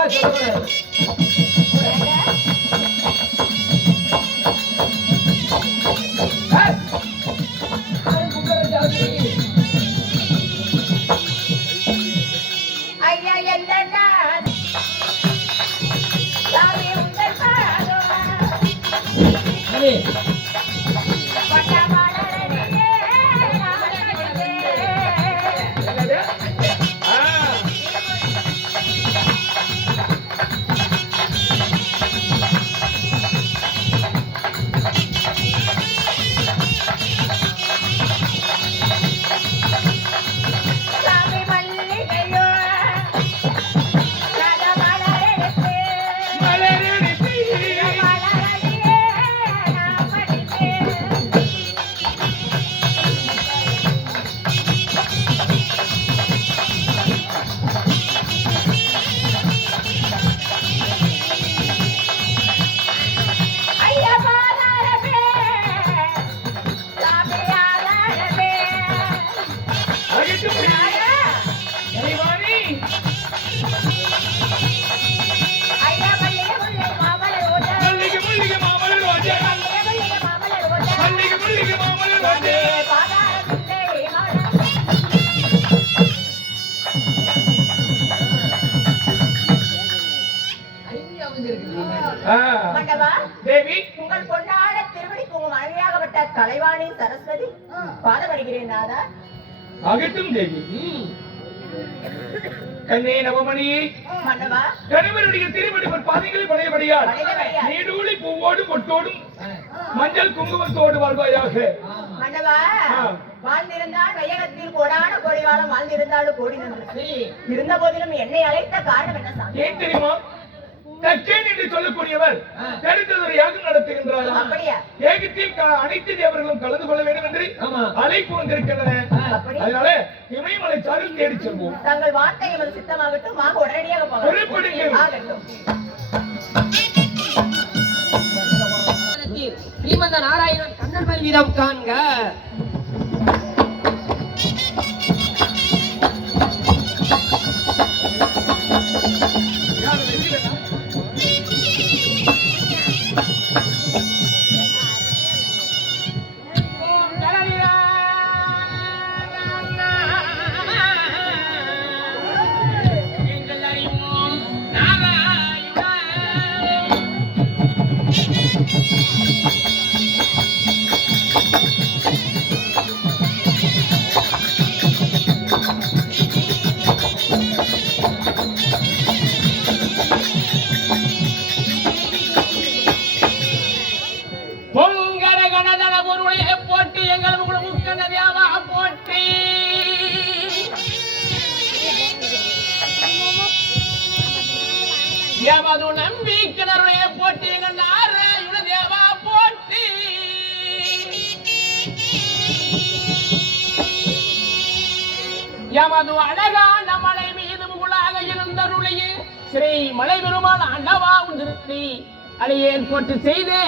அதிகமா சொல்லக்கூடாது. தேவி உங்கள் பொன்னாட திருவடிக்கு உங்கள் மனைவியாகப்பட்ட கலைவாணி சரஸ்வதி பாதப்படுகிறேன் நாதா. ஆகட்டும் தேவி. கண்ணே நவமணியே மன்னவா, கணவருடைய திருவடிவர் பாதைகளில் படையபடியால் நீடூழி பூவோடும் பொட்டோடும் மஞ்சள் குங்குமத்தோடு வாழ்வாயாக. மன்னவா, வாழ்ந்திருந்தால் வையகத்தில் கோடான கோடி காலம் வாழ்ந்திருந்தாலும் கோடி நன்றி. இருந்த போதிலும் என்னை அழைத்த காரணம் என்ன? ஏன் தெரியுமா? தச்சேன் என்று சொல்லக்கூடியவர் தெரிந்ததொரு யாகம் நடத்துகின்றார். ஏகத்தில் அனைத்து தேவர்களும் கலந்து கொள்ள வேண்டும் என்று அழைப்பு வந்திருக்கின்றன. அதனால இமயமலை சாரில் தேடி செல்வோம். தங்கள் வார்த்தை எமது சித்தமாகட்டும். வாங்க உடனடியாக போகலாம். ஸ்ரீமந்த நாராயணன் கண்ணன் பல்வீதம் காண்க. எமது நம்பிக்கையுடைய போட்டி நாராயண தேவா போட்டி. எமது அழகான மலை மீது முகளாக இருந்தருளையே ஸ்ரீ மலை பெருமாள் ஆண்டவா நிறுத்தி அடியேன் போட்டு செய்தே